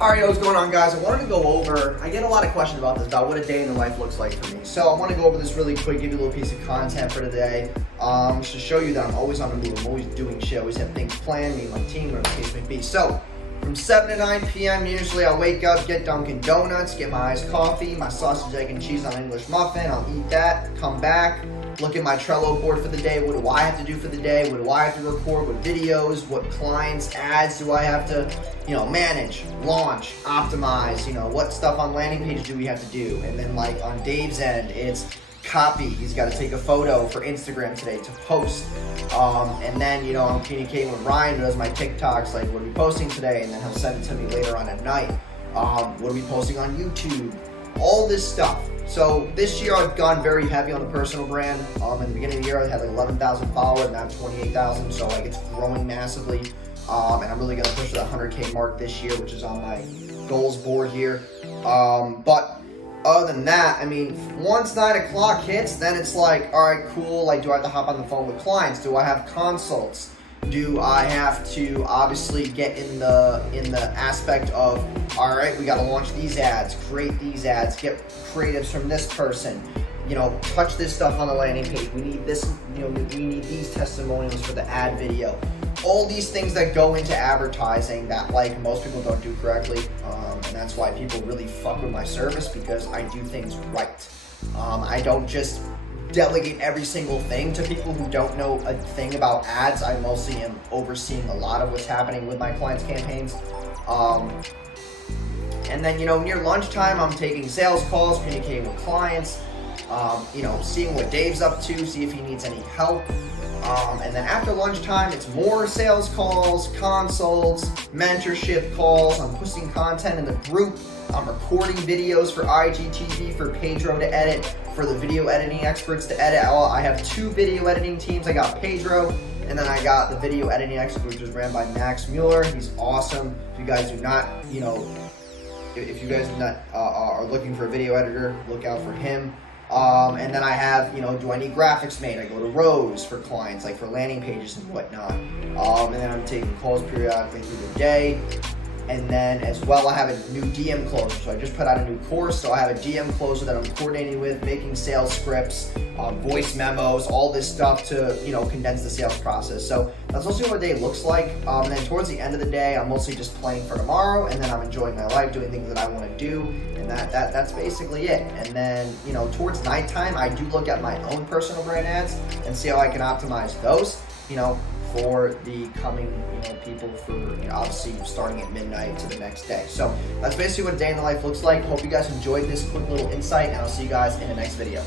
Alright, what's going on, guys? I wanted to go over, I get a lot of questions about this, about what a day in the life looks like for me. So I want to go over this really quick, give you a little piece of content for today, just to show you that I'm always on the move, I'm always doing shit, I always have things planned, me and my team, whatever the case may be. So, from 7 to 9 p.m., usually I'll wake up, get Dunkin' Donuts, get my iced coffee, my sausage, egg, and cheese on English muffin, I'll eat that, come back, look at my Trello board for the day. What do I have to do for the day? What do I have to record? What videos? What clients, ads do I have to, manage, launch, optimize? What stuff on landing pages do we have to do? And then like on Dave's end, it's copy. He's got to take a photo for Instagram today to post. And then, I'm communicating with Ryan, who does my TikToks, like what are we posting today? And then he'll send it to me later on at night. What are we posting on YouTube? All this stuff. So this year I've gone very heavy on the personal brand. In the beginning of the year I had like 11,000 followers, now I have 28,000, so like it's growing massively. And I'm really gonna push the 100K mark this year, which is on my goals board here. But other than that, once 9 o'clock hits, then it's like, all right, cool. Like, do I have to hop on the phone with clients? Do I have consults? Do I have to obviously get in the aspect of, all right, we got to launch these ads, create these ads, get creatives from this person, touch this stuff on the landing page. We need this, we need these testimonials for the ad video. All these things that go into advertising that like most people don't do correctly, and that's why people really fuck with my service, because I do things right. I don't just delegate every single thing to people who don't know a thing about ads. I mostly am overseeing a lot of what's happening with my clients' campaigns. And then, near lunchtime, I'm taking sales calls, communicating with clients, seeing what Dave's up to, see if he needs any help. And then after lunchtime, it's more sales calls, consults, mentorship calls. I'm posting content in the group. I'm recording videos for IGTV, for Pedro to edit, for the video editing experts to edit. I have 2 video editing teams. I got Pedro, and then I got the video editing expert, which is ran by Max Mueller. He's awesome. If you guys do not, are looking for a video editor, look out for him. And then I have, do I need graphics made? I go to Rose for clients, like for landing pages and whatnot. And then I'm taking calls periodically through the day. And then as well, I have a new DM closer. So I just put out a new course. So I have a DM closer that I'm coordinating with, making sales scripts, voice memos, all this stuff to, condense the sales process. So that's mostly what a day looks like. And then towards the end of the day, I'm mostly just playing for tomorrow. And then I'm enjoying my life, doing things that I want to do. And that's basically it. And then, towards nighttime, I do look at my own personal brand ads and see how I can optimize those, for the coming, people for, obviously starting at midnight to the next day. So that's basically what a day in the life looks like. Hope you guys enjoyed this quick little insight, and I'll see you guys in the next video.